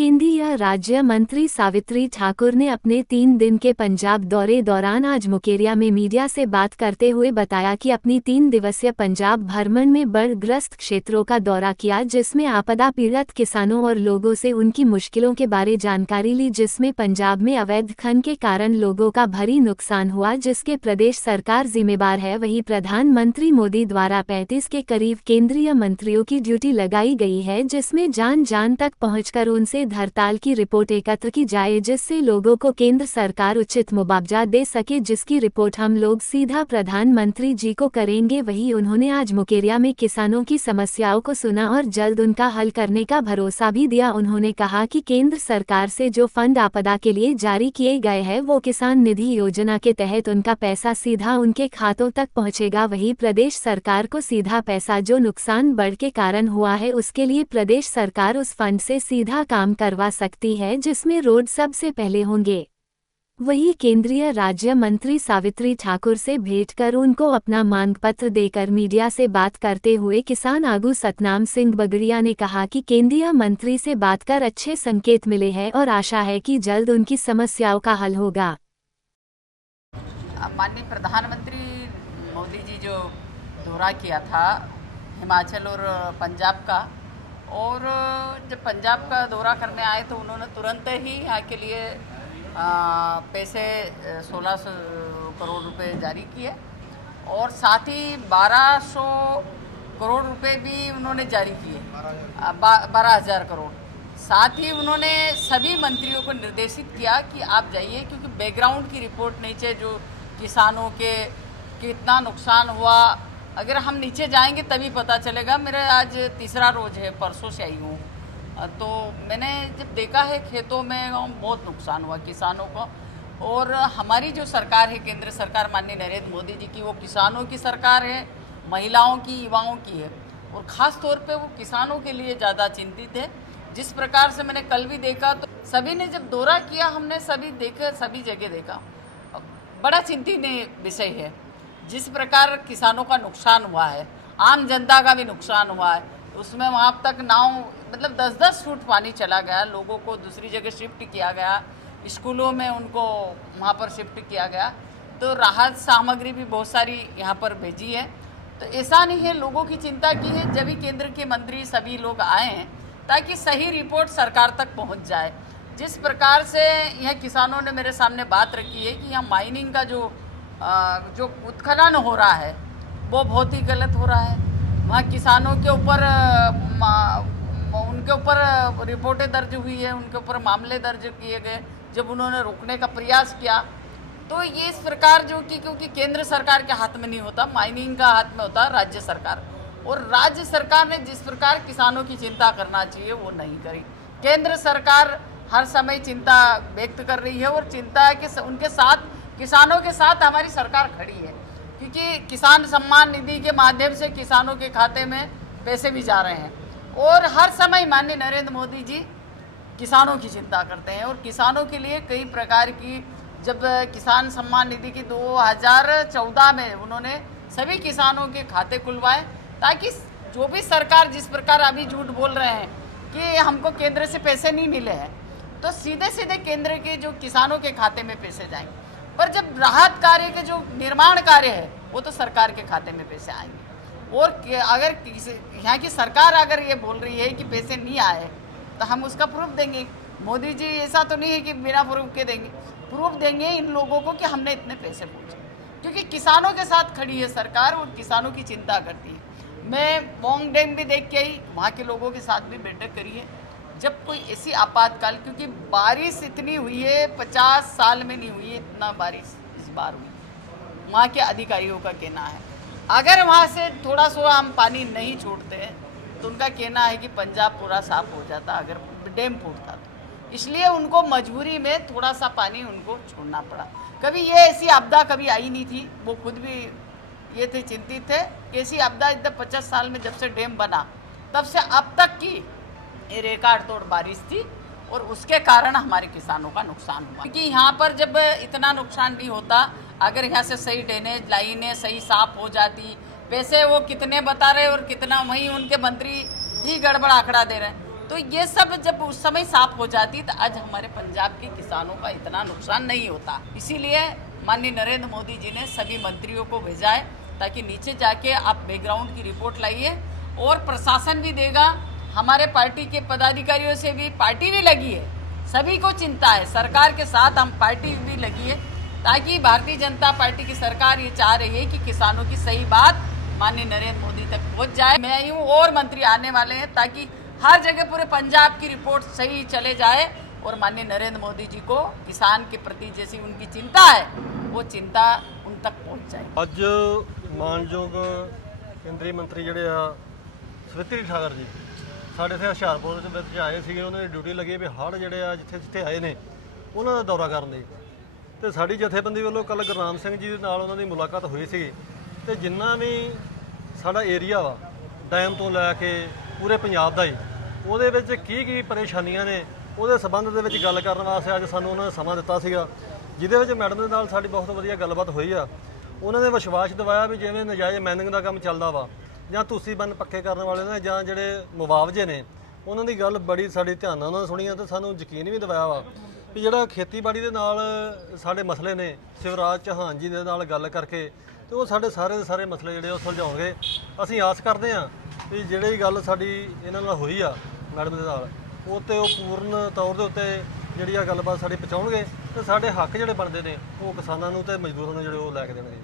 केंद्रीय राज्य मंत्री सावित्री ठाकुर ने अपने 3 दिन के पंजाब दौरे दौरान आज मुकेरिया में मीडिया से बात करते हुए बताया कि अपनी 3 दिवसीय पंजाब भ्रमण में बाढ़ग्रस्त क्षेत्रों का दौरा किया, जिसमें आपदा पीड़ित किसानों और लोगों से उनकी मुश्किलों के बारे जानकारी ली, जिसमें पंजाब में अवैध खनन के कारण लोगों का भारी नुकसान हुआ, जिसके प्रदेश सरकार जिम्मेदार है। वहीं प्रधानमंत्री मोदी द्वारा 35 के करीब केंद्रीय मंत्रियों की ड्यूटी लगाई गई है, जिसमें जान तक पहुंचकर उनसे हड़ताल की रिपोर्ट एकत्र की जाए, जिससे लोगों को केंद्र सरकार उचित मुआवजा दे सके, जिसकी रिपोर्ट हम लोग सीधा प्रधानमंत्री जी को करेंगे। वहीं उन्होंने आज मुकेरिया में किसानों की समस्याओं को सुना और जल्द उनका हल करने का भरोसा भी दिया। उन्होंने कहा कि केंद्र सरकार से जो फंड आपदा के लिए जारी किए गए हैं वो किसान निधि योजना के तहत उनका पैसा सीधा उनके खातों तक पहुंचेगा। वहीं प्रदेश सरकार को सीधा पैसा जो नुकसान बाढ़ के कारण हुआ है उसके लिए प्रदेश सरकार उस फंड से सीधा काम करवा सकती है, जिसमें रोड सबसे पहले होंगे। वहीं केंद्रीय राज्य मंत्री सावित्री ठाकुर से भेंट कर उनको अपना मांग पत्र देकर मीडिया से बात करते हुए किसान आगू सतनाम सिंह बगड़िया ने कहा कि केंद्रीय मंत्री से बात कर अच्छे संकेत मिले हैं और आशा है कि जल्द उनकी समस्याओं का हल होगा। माननीय प्रधानमंत्री मोदी जी जो दौरा किया था हिमाचल और पंजाब का, और जब पंजाब का दौरा करने आए तो उन्होंने तुरंत ही यहाँ के लिए पैसे 1600 करोड़ रुपए जारी किए और साथ ही 1200 करोड़ रुपए भी उन्होंने जारी किए, 12,000 करोड़। साथ ही उन्होंने सभी मंत्रियों को निर्देशित किया कि आप जाइए, क्योंकि बैकग्राउंड की रिपोर्ट नीचे जो किसानों के कितना नुकसान हुआ, अगर हम नीचे जाएंगे तभी पता चलेगा। मेरा आज तीसरा रोज़ है, परसों से आई हूँ, तो मैंने जब देखा है खेतों में बहुत नुकसान हुआ किसानों को। और हमारी जो सरकार है, केंद्र सरकार माननीय नरेंद्र मोदी जी की, वो किसानों की सरकार है, महिलाओं की, युवाओं की है, और ख़ास तौर पे वो किसानों के लिए ज़्यादा चिंतित है। जिस प्रकार से मैंने कल भी देखा, तो सभी ने जब दौरा किया हमने सभी देखे, सभी जगह देखा, बड़ा चिंतनीय विषय है। जिस प्रकार किसानों का नुकसान हुआ है, आम जनता का भी नुकसान हुआ है, उसमें वहाँ तक नाव मतलब 10-10 फुट पानी चला गया, लोगों को दूसरी जगह शिफ्ट किया गया, स्कूलों में उनको वहाँ पर शिफ्ट किया गया, तो राहत सामग्री भी बहुत सारी यहाँ पर भेजी है। तो ऐसा नहीं है, लोगों की चिंता की है, जब भी केंद्र के मंत्री सभी लोग आए हैं ताकि सही रिपोर्ट सरकार तक पहुँच जाए। जिस प्रकार से यह किसानों ने मेरे सामने बात रखी है कि यहाँ माइनिंग का जो उत्खनन हो रहा है वो बहुत ही गलत हो रहा है, वहाँ किसानों के ऊपर उनके ऊपर रिपोर्टें दर्ज हुई है, उनके ऊपर मामले दर्ज किए गए जब उन्होंने रोकने का प्रयास किया। तो ये इस प्रकार जो कि क्योंकि केंद्र सरकार के हाथ में नहीं होता, माइनिंग का हाथ में होता राज्य सरकार, और राज्य सरकार ने जिस प्रकार किसानों की चिंता करना चाहिए वो नहीं करी। केंद्र सरकार हर समय चिंता व्यक्त कर रही है और चिंता है कि उनके साथ, किसानों के साथ हमारी सरकार खड़ी है, क्योंकि किसान सम्मान निधि के माध्यम से किसानों के खाते में पैसे भी जा रहे हैं, और हर समय माननीय नरेंद्र मोदी जी किसानों की चिंता करते हैं। और किसानों के लिए कई प्रकार की, जब किसान सम्मान निधि की 2014 में उन्होंने सभी किसानों के खाते खुलवाए, ताकि जो भी सरकार जिस प्रकार अभी झूठ बोल रहे हैं कि हमको केंद्र से पैसे नहीं मिले हैं, तो सीधे सीधे केंद्र के जो किसानों के खाते में पैसे जाएंगे, पर जब राहत कार्य के जो निर्माण कार्य है वो तो सरकार के खाते में पैसे आएंगे। और अगर यहाँ की सरकार अगर ये बोल रही है कि पैसे नहीं आए तो हम उसका प्रूफ देंगे। मोदी जी ऐसा तो नहीं है कि बिना प्रूफ के देंगे, प्रूफ देंगे इन लोगों को कि हमने इतने पैसे पहुँचे, क्योंकि किसानों के साथ खड़ी है सरकार और किसानों की चिंता करती है। मैं बोंग डैम भी देख के आई, वहाँ के लोगों के साथ भी बैठक करी है। जब कोई ऐसी आपातकाल, क्योंकि बारिश इतनी हुई है 50 साल में नहीं हुई है इतना बारिश इस बार हुई, वहाँ के अधिकारियों का कहना है। अगर वहाँ से थोड़ा सा हम पानी नहीं छोड़ते हैं तो उनका कहना है कि पंजाब पूरा साफ हो जाता अगर डैम फूटता तो, इसलिए उनको मजबूरी में थोड़ा सा पानी उनको छोड़ना पड़ा। कभी ये ऐसी आपदा कभी आई नहीं थी, वो खुद भी ये थे चिंतित थे। ऐसी आपदा इधर 50 साल में जब से डैम बना तब से अब तक की ये रिकॉर्ड तोड़ बारिश थी, और उसके कारण हमारे किसानों का नुकसान हुआ। क्योंकि यहाँ पर जब इतना नुकसान नहीं होता, अगर यहाँ से सही ड्रेनेज लाइनें सही साफ हो जाती, पैसे वो कितने बता रहे और कितना, वहीं उनके मंत्री ही गड़बड़ आंकड़ा दे रहे हैं। तो ये सब जब उस समय साफ हो जाती तो आज हमारे पंजाब के किसानों का इतना नुकसान नहीं होता। इसीलिए माननीय नरेंद्र मोदी जी ने सभी मंत्रियों को भेजा है ताकि नीचे जाके आप बैकग्राउंड की रिपोर्ट लाइए, और प्रशासन भी देगा। हमारे पार्टी के पदाधिकारियों से भी, पार्टी भी लगी है, सभी को चिंता है, सरकार के साथ हम पार्टी भी लगी है, ताकि भारतीय जनता पार्टी की सरकार ये चाह रही है कि किसानों की सही बात माननीय नरेंद्र मोदी तक पहुंच जाए। मैं यूँ और मंत्री आने वाले हैं ताकि हर जगह पूरे पंजाब की रिपोर्ट सही चले जाए और माननीय नरेंद्र मोदी जी को किसान के प्रति जैसी उनकी चिंता है वो चिंता उन तक पहुंच जाए। ਅੱਜ ਮਾਨਯੋਗ ਕੇਂਦਰੀ ਮੰਤਰੀ ਜਿਹੜੇ ਆ ਸਵਿਤਰੀ ਠਾਕਰ ਜੀ ਸਾਡੇ ਇੱਥੇ ਹੁਸ਼ਿਆਰਪੁਰ ਦੇ ਵਿੱਚ ਆਏ ਸੀਗੇ। ਉਹਨਾਂ ਦੀ ਡਿਊਟੀ ਲੱਗੀ ਵੀ ਹੜ੍ਹ ਜਿਹੜੇ ਆ ਜਿੱਥੇ ਜਿੱਥੇ ਆਏ ਨੇ ਉਹਨਾਂ ਦਾ ਦੌਰਾ ਕਰਨ ਦੀ, ਤੇ ਸਾਡੀ ਜਥੇਬੰਦੀ ਵੱਲੋਂ ਕੱਲ੍ਹ ਗੁਰਨਾਮ ਸਿੰਘ ਜੀ ਦੇ ਨਾਲ ਉਹਨਾਂ ਦੀ ਮੁਲਾਕਾਤ ਹੋਈ ਸੀ। ਤੇ ਜਿੰਨਾ ਵੀ ਸਾਡਾ ਏਰੀਆ ਵਾ ਡੈਮ ਤੋਂ ਲੈ ਕੇ ਪੂਰੇ ਪੰਜਾਬ ਦਾ ਹੀ, ਉਹਦੇ ਵਿੱਚ ਕੀ ਪਰੇਸ਼ਾਨੀਆਂ ਨੇ ਉਹਦੇ ਸਬੰਧ ਦੇ ਵਿੱਚ ਗੱਲ ਕਰਨ ਵਾਸਤੇ ਅੱਜ ਸਾਨੂੰ ਉਹਨਾਂ ਨੇ ਸਮਾਂ ਦਿੱਤਾ ਸੀਗਾ, ਜਿਹਦੇ ਵਿੱਚ ਮੈਡਮ ਦੇ ਨਾਲ ਸਾਡੀ ਬਹੁਤ ਵਧੀਆ ਗੱਲਬਾਤ ਹੋਈ ਆ। ਉਹਨਾਂ ਨੇ ਵਿਸ਼ਵਾਸ ਦਿਵਾਇਆ ਵੀ ਜਿਵੇਂ ਨਜਾਇਜ਼ ਮਾਈਨਿੰਗ ਦਾ ਕੰਮ ਚੱਲਦਾ ਵਾ ਜਾਂ ਤੁਸੀਂ ਬੰਨ ਪੱਕੇ ਕਰਨ ਵਾਲੇ ਨੇ ਜਾਂ ਜਿਹੜੇ ਮੁਆਵਜ਼ੇ ਨੇ, ਉਹਨਾਂ ਦੀ ਗੱਲ ਬੜੀ ਸਾਡੇ ਧਿਆਨ ਨਾਲ ਉਹਨਾਂ ਨੇ ਸੁਣੀ ਆ ਤੇ ਸਾਨੂੰ ਯਕੀਨ ਵੀ ਦਿਵਾਇਆ ਵਾ ਵੀ ਜਿਹੜਾ ਖੇਤੀਬਾੜੀ ਦੇ ਨਾਲ ਸਾਡੇ ਮਸਲੇ ਨੇ ਸ਼ਿਵਰਾਜ ਚੌਹਾਨ ਜੀ ਦੇ ਨਾਲ ਗੱਲ ਕਰਕੇ ਤੇ ਉਹ ਸਾਡੇ ਸਾਰੇ ਦੇ ਸਾਰੇ ਮਸਲੇ ਜਿਹੜੇ ਉਹ ਸੁਲਝਾਉਣਗੇ। ਅਸੀਂ ਆਸ ਕਰਦੇ ਹਾਂ ਵੀ ਜਿਹੜੀ ਗੱਲ ਸਾਡੀ ਇਹਨਾਂ ਨਾਲ ਹੋਈ ਆ ਮੈਡਮ ਦੇ ਨਾਲ, ਉਹ ਤੇ ਉਹ ਪੂਰਨ ਤੌਰ ਦੇ ਉੱਤੇ ਜਿਹੜੀ ਆ ਗੱਲਬਾਤ ਸਾਡੀ ਪਹੁੰਚਾਉਣਗੇ ਤੇ ਸਾਡੇ ਹੱਕ ਜਿਹੜੇ ਬਣਦੇ ਨੇ ਉਹ ਕਿਸਾਨਾਂ ਨੂੰ ਤੇ ਮਜ਼ਦੂਰਾਂ ਨੂੰ ਜਿਹੜੇ ਉਹ ਲੈ ਕੇ ਦੇਣਗੇ।